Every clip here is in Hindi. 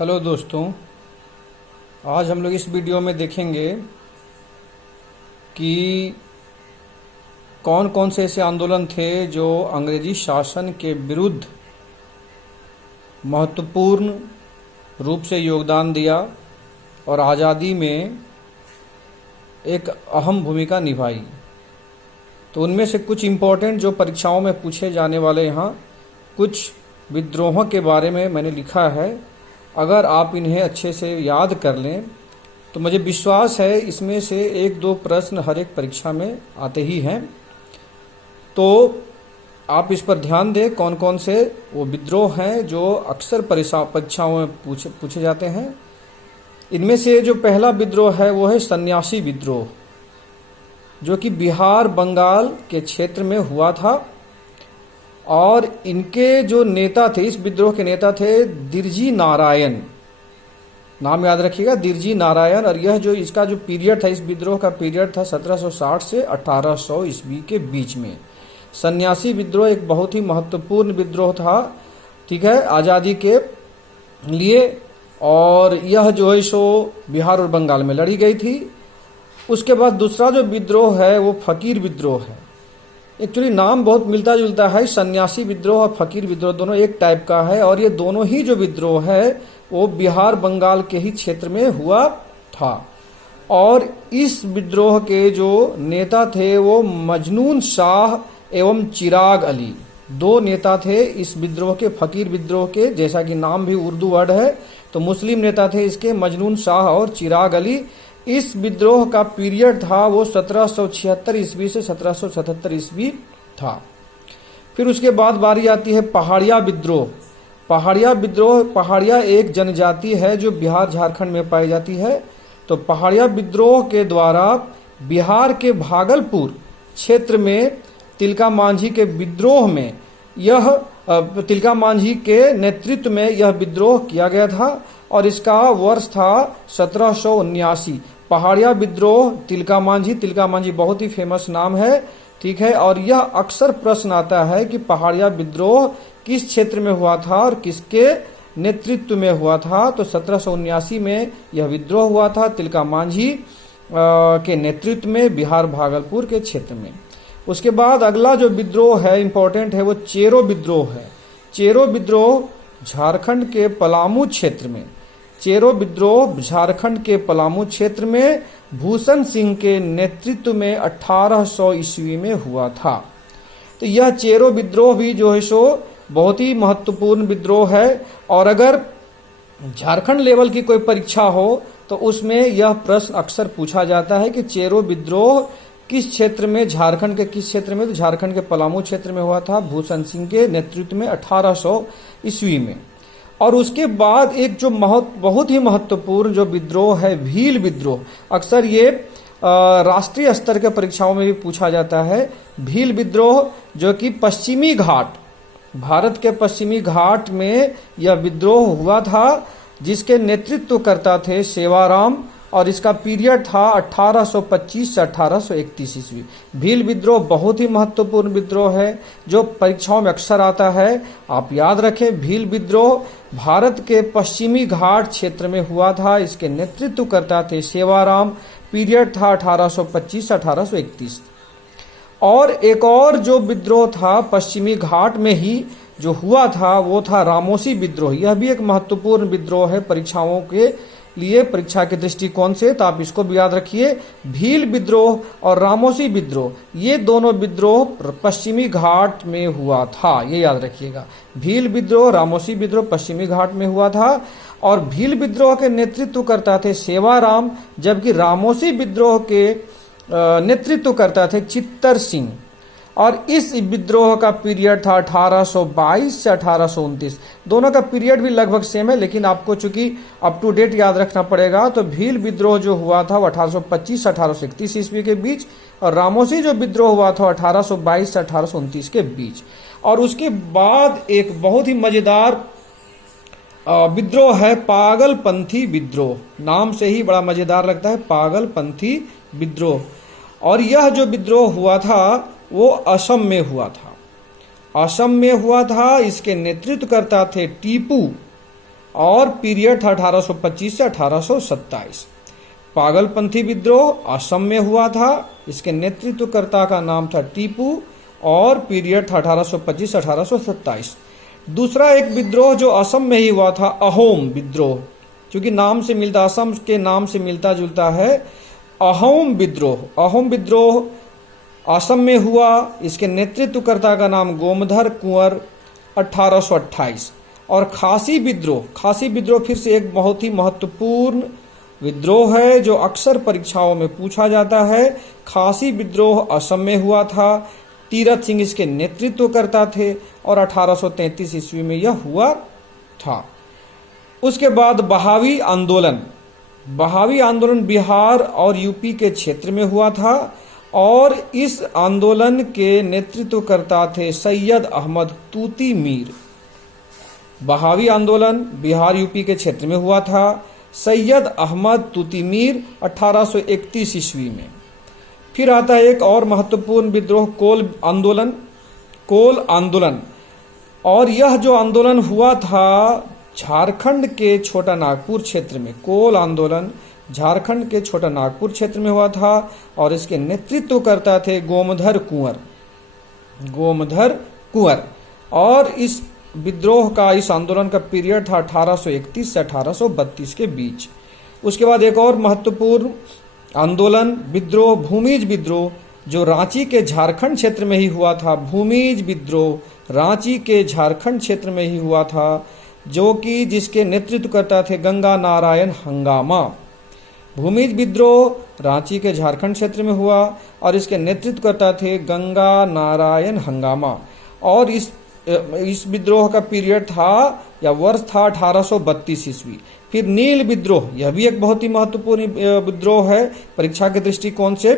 हेलो दोस्तों, आज हम लोग इस वीडियो में देखेंगे कि कौन कौन से ऐसे आंदोलन थे जो अंग्रेजी शासन के विरुद्ध महत्वपूर्ण रूप से योगदान दिया और आज़ादी में एक अहम भूमिका निभाई। तो उनमें से कुछ इम्पोर्टेंट जो परीक्षाओं में पूछे जाने वाले यहाँ कुछ विद्रोहों के बारे में मैंने लिखा है। अगर आप इन्हें अच्छे से याद कर लें तो मुझे विश्वास है इसमें से एक दो प्रश्न हर एक परीक्षा में आते ही हैं। तो आप इस पर ध्यान दें कौन कौन से वो विद्रोह हैं जो अक्सर परीक्षाओं में पूछे जाते हैं। इनमें से जो पहला विद्रोह है वो है सन्यासी विद्रोह, जो कि बिहार बंगाल के क्षेत्र में हुआ था। और इनके जो नेता थे, इस विद्रोह के नेता थे दिरजी नारायण। नाम याद रखिएगा, दिरजी नारायण। और यह जो इसका जो पीरियड था, इस विद्रोह का पीरियड था 1760 से 1800 ईस्वी के बीच में। सन्यासी विद्रोह एक बहुत ही महत्वपूर्ण विद्रोह था, ठीक है, आज़ादी के लिए। और यह जो है सो बिहार और बंगाल में लड़ी गई थी। उसके बाद दूसरा जो विद्रोह है वो फकीर विद्रोह है। एक्चुअली नाम बहुत मिलता जुलता है, सन्यासी विद्रोह और फकीर विद्रोह दोनों एक टाइप का है। और ये दोनों ही जो विद्रोह है वो बिहार बंगाल के ही क्षेत्र में हुआ था। और इस विद्रोह के जो नेता थे वो मजनून शाह एवं चिराग अली, दो नेता थे इस विद्रोह के, फकीर विद्रोह के। जैसा कि नाम भी उर्दू वर्ड है, तो मुस्लिम नेता थे इसके, मजनून शाह और चिराग अली। इस विद्रोह का पीरियड था वो 1776 ईस्वी से 1777 ईस्वी था। फिर उसके बाद बारी आती है पहाड़िया विद्रोह। पहाड़िया एक जनजाति है जो बिहार झारखंड में पाई जाती है। तो पहाड़िया विद्रोह के द्वारा बिहार के भागलपुर क्षेत्र में तिलका मांझी के विद्रोह में तिलका मांझी के नेतृत्व में यह विद्रोह किया गया था। और इसका वर्ष था 1779। पहाड़िया विद्रोह, तिलका मांझी बहुत ही फेमस नाम है, ठीक है। और यह अक्सर प्रश्न आता है कि पहाड़िया विद्रोह किस क्षेत्र में हुआ था और किसके नेतृत्व में हुआ था। तो 1779 में यह विद्रोह हुआ था तिलका मांझी के नेतृत्व में बिहार भागलपुर के क्षेत्र में। उसके बाद अगला जो विद्रोह है इंपॉर्टेंट है वो चेरो विद्रोह है। चेरो विद्रोह झारखंड के पलामू क्षेत्र में, क्षेत्र में भूषण सिंह के नेतृत्व में 1800 ईस्वी में हुआ था। तो यह चेरो विद्रोह भी जो है सो बहुत ही महत्वपूर्ण विद्रोह है। और अगर झारखंड लेवल की कोई परीक्षा हो तो उसमें यह प्रश्न अक्सर पूछा जाता है कि चेरो विद्रोह किस क्षेत्र में, झारखंड के किस क्षेत्र में। तो झारखंड के पलामू क्षेत्र में हुआ था भूषण सिंह के नेतृत्व में 1800 ईस्वी में। और उसके बाद एक जो बहुत ही महत्वपूर्ण जो विद्रोह है भील विद्रोह, अक्सर ये राष्ट्रीय स्तर के परीक्षाओं में भी पूछा जाता है। भील विद्रोह जो कि पश्चिमी घाट, भारत के पश्चिमी घाट में यह विद्रोह हुआ था, जिसके नेतृत्व करता थे सेवाराम। और इसका पीरियड था 1825 से 1831 ईस्वी। भील विद्रोह बहुत ही महत्वपूर्ण विद्रोह है जो परीक्षाओं में अक्सर आता है। आप याद रखें, भील विद्रोह भारत के पश्चिमी घाट क्षेत्र में हुआ था। इसके नेतृत्व करता थे सेवाराम। पीरियड था 1825 से 1831। और एक और जो विद्रोह था पश्चिमी घाट में ही जो हुआ था वो था रामोसी विद्रोह। यह भी एक महत्वपूर्ण विद्रोह है परीक्षाओं के लिए, परीक्षा के दृष्टिकोण से। तो आप इसको भी याद रखिए, भील विद्रोह और रामोसी विद्रोह, ये दोनों विद्रोह पश्चिमी घाट में हुआ था, ये याद रखिएगा। भील विद्रोह, रामोसी विद्रोह पश्चिमी घाट में हुआ था। और भील विद्रोह के नेतृत्व करता थे सेवाराम, जबकि रामोसी विद्रोह के नेतृत्व करता थे चित्तर सिंह। और इस विद्रोह का पीरियड था 1822 से 1829। दोनों का पीरियड भी लगभग सेम है, लेकिन आपको चूंकि अप टू डेट याद रखना पड़ेगा। तो भील विद्रोह जो हुआ था वो 1825 से 1831 ईस्वी के बीच, और रामोसी जो विद्रोह हुआ था 1822 से 1829 के बीच। और उसके बाद एक बहुत ही मजेदार विद्रोह है पागलपंथी विद्रोह। नाम से ही बड़ा मजेदार लगता है, पागलपंथी विद्रोह। और यह जो विद्रोह हुआ था वो असम में हुआ था। असम में हुआ था। इसके नेतृत्व करता थे टीपू। और पीरियड था 1825 से 1827। पागलपंथी विद्रोह असम में हुआ था, इसके नेतृत्वकर्ता का नाम था टीपू और पीरियड था 1825 से 1827। दूसरा एक विद्रोह जो असम में ही हुआ था, अहोम विद्रोह, क्योंकि नाम से मिलता, असम के नाम से मिलता जुलता है। अहोम विद्रोह, अहोम विद्रोह असम में हुआ, इसके नेतृत्वकर्ता का नाम गोमधर कुंवर 1828। और खासी विद्रोह, खासी विद्रोह फिर से एक बहुत ही महत्वपूर्ण विद्रोह है जो अक्सर परीक्षाओं में पूछा जाता है। खासी विद्रोह असम में हुआ था, तीरथ सिंह इसके नेतृत्व करता थे और 1833 ईस्वी में यह हुआ था। उसके बाद बहावी आंदोलन, बहावी आंदोलन बिहार और यूपी के क्षेत्र में हुआ था और इस आंदोलन के नेतृत्वकर्ता थे सैयद अहमद तूती मीर। बहावी आंदोलन बिहार यूपी के क्षेत्र में हुआ था, सैयद अहमद तूती मीर 1831 ईस्वी में। फिर आता है एक और महत्वपूर्ण विद्रोह, कोल आंदोलन, कोल आंदोलन। और यह जो आंदोलन हुआ था झारखंड के छोटा नागपुर क्षेत्र में, कोल आंदोलन झारखंड के छोटा नागपुर क्षेत्र में हुआ था और इसके नेतृत्व करता थे गोमधर कुंवर, गोमधर कुंवर। और इस विद्रोह का, इस आंदोलन का पीरियड था 1831 से 1832 के बीच। उसके बाद एक और महत्वपूर्ण आंदोलन विद्रोह, भूमिज विद्रोह, जो रांची के झारखंड क्षेत्र में ही हुआ था। भूमिज विद्रोह रांची के झारखंड क्षेत्र में ही हुआ था, जो कि जिसके नेतृत्व करता थे गंगा नारायण हंगामा। भूमिज विद्रोह रांची के झारखंड क्षेत्र में हुआ और इसके नेतृत्व करता थे गंगा नारायण हंगामा। और इस विद्रोह का पीरियड था या वर्ष था 1832 ईस्वी। फिर नील विद्रोह, यह भी एक बहुत ही महत्वपूर्ण विद्रोह है परीक्षा के दृष्टिकोण से,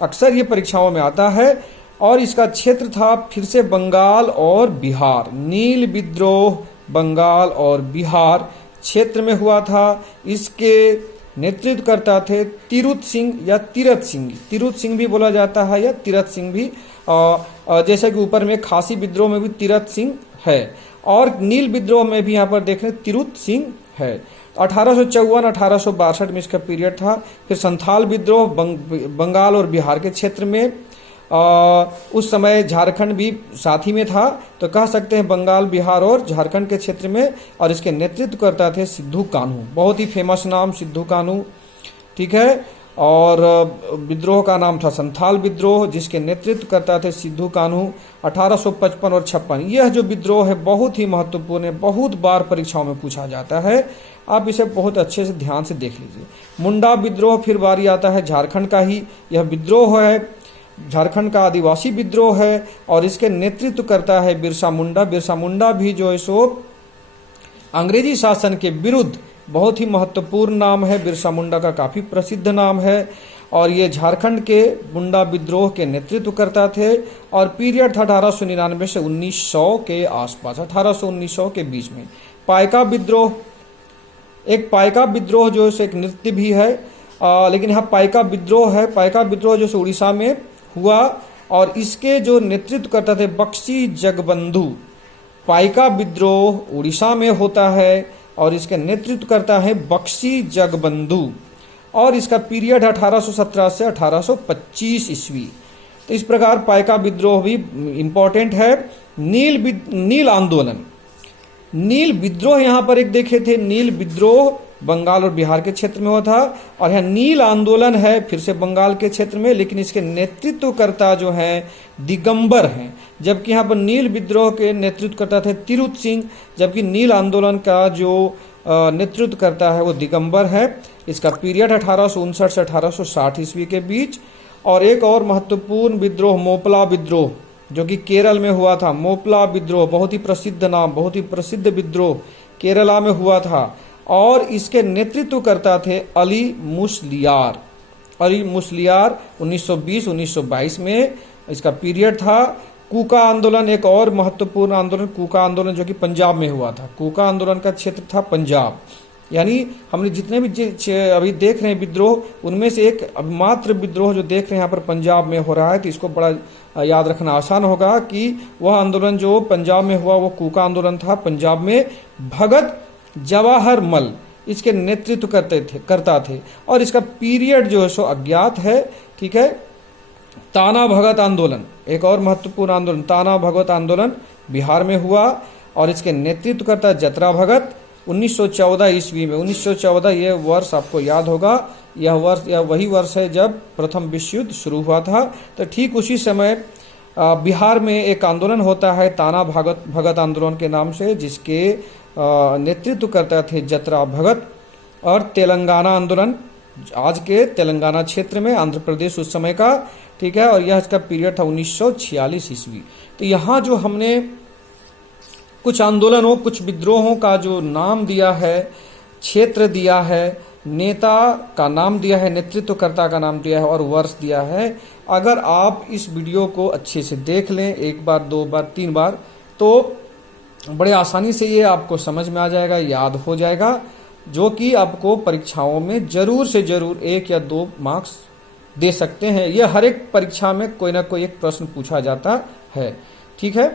अक्सर ये परीक्षाओं में आता है। और इसका क्षेत्र था फिर से बंगाल और बिहार। नील विद्रोह बंगाल और बिहार क्षेत्र में हुआ था। इसके नेतृत्व करता थे तीरुथ सिंह या तीरथ सिंह, तीरुथ सिंह भी बोला जाता है या तीरथ सिंह भी, जैसे कि ऊपर में खासी विद्रोह में भी तीरथ सिंह है और नील विद्रोह में भी यहाँ पर देख रहे तीरुथ सिंह है। 1854-1862 में इसका पीरियड था। फिर संथाल विद्रोह बंगाल और बिहार के क्षेत्र में, उस समय झारखंड भी साथ ही में था, तो कह सकते हैं बंगाल, बिहार और झारखंड के क्षेत्र में। और इसके नेतृत्व करता थे सिद्धू कान्हू, बहुत ही फेमस नाम सिद्धू कान्हू, ठीक है। और विद्रोह का नाम था संथाल विद्रोह, जिसके नेतृत्व करता थे सिद्धू कान्हू 1855 और 56। यह जो विद्रोह है बहुत ही महत्वपूर्ण है, बहुत बार परीक्षाओं में पूछा जाता है, आप इसे बहुत अच्छे से ध्यान से देख लीजिए। मुंडा विद्रोह फिर बारी आता है झारखंड का ही, यह विद्रोह है झारखंड का आदिवासी विद्रोह है और इसके नेतृत्व करता है बिरसा मुंडा। बिरसा मुंडा भी जो है सो अंग्रेजी शासन के विरुद्ध बहुत ही महत्वपूर्ण नाम है, बिरसा मुंडा का काफी प्रसिद्ध नाम है। और ये झारखंड के मुंडा विद्रोह के नेतृत्व करता थे और पीरियड था 1899 से 1900 के आसपास, 1800-1900 के बीच में। पाइका विद्रोह, एक पाइका विद्रोह जो है एक नृत्य भी है, लेकिन यहाँ पाइका विद्रोह है। पाइका विद्रोह जो उड़ीसा में हुआ और इसके जो नेतृत्व करता थे बक्सी जगबंधु। पाइका विद्रोह उड़ीसा में होता है और इसके नेतृत्व करता है बक्सी जगबंधु और इसका पीरियड 1817 से 1825 ईस्वी। तो इस प्रकार पाइका विद्रोह भी इंपॉर्टेंट है। नील आंदोलन, नील विद्रोह यहाँ पर एक देखे थे, नील विद्रोह बंगाल और बिहार के क्षेत्र में हुआ था और यह नील आंदोलन है फिर से बंगाल के क्षेत्र में, लेकिन इसके नेतृत्वकर्ता जो हैं दिगंबर हैं, जबकि यहाँ पर नील विद्रोह के नेतृत्व करता थे तिरुत सिंह, जबकि नील आंदोलन का जो नेतृत्व करता है वो दिगंबर है। इसका पीरियड 1859 से 1860 ईस्वी के बीच। और एक और महत्वपूर्ण विद्रोह मोपला विद्रोह जो कि केरल में हुआ था। मोपला विद्रोह बहुत ही प्रसिद्ध नाम, बहुत ही प्रसिद्ध विद्रोह केरला में हुआ था और इसके नेतृत्व करता थे अली मुसलियार। अली मुसलियार 1920-1922 में इसका पीरियड था। कूका आंदोलन एक और महत्वपूर्ण आंदोलन, कूका आंदोलन जो कि पंजाब में हुआ था। कूका आंदोलन का क्षेत्र था पंजाब, यानी हमने जितने भी अभी देख रहे हैं विद्रोह उनमें से एक मात्र विद्रोह जो देख रहे हैं यहाँ पर पंजाब में हो रहा है, तो इसको बड़ा याद रखना आसान होगा कि वह आंदोलन जो पंजाब में हुआ वो कूका आंदोलन था। पंजाब में भगत जवाहरमल इसके नेतृत्व करता थे और इसका पीरियड जो है सो अज्ञात है। ठीक है। ताना भगत आंदोलन, एक और महत्वपूर्ण आंदोलन, ताना भगत आंदोलन बिहार में हुआ और इसके नेतृत्व करता जतरा भगत 1914 ईस्वी में। 1914 ये वर्ष आपको याद होगा, यह वही वर्ष है जब प्रथम विश्व युद्ध शुरू हुआ था। तो ठीक उसी समय बिहार में एक आंदोलन होता है ताना भगत आंदोलन के नाम से, जिसके नेतृत्व करता थे जतरा भगत। और तेलंगाना आंदोलन आज के तेलंगाना क्षेत्र में, आंध्र प्रदेश उस समय का। ठीक है। और यह इसका पीरियड था 1946 ईस्वी। तो यहाँ जो हमने कुछ आंदोलनों, कुछ विद्रोहों का जो नाम दिया है, क्षेत्र दिया है, नेता का नाम दिया है, नेतृत्वकर्ता का नाम दिया है और वर्ष दिया है, अगर आप इस वीडियो को अच्छे से देख लें, एक बार, दो बार, तीन बार, तो बड़े आसानी से ये आपको समझ में आ जाएगा, याद हो जाएगा, जो कि आपको परीक्षाओं में जरूर से जरूर 1 या 2 मार्क्स दे सकते हैं। यह हर एक परीक्षा में कोई ना कोई एक प्रश्न पूछा जाता है। ठीक है।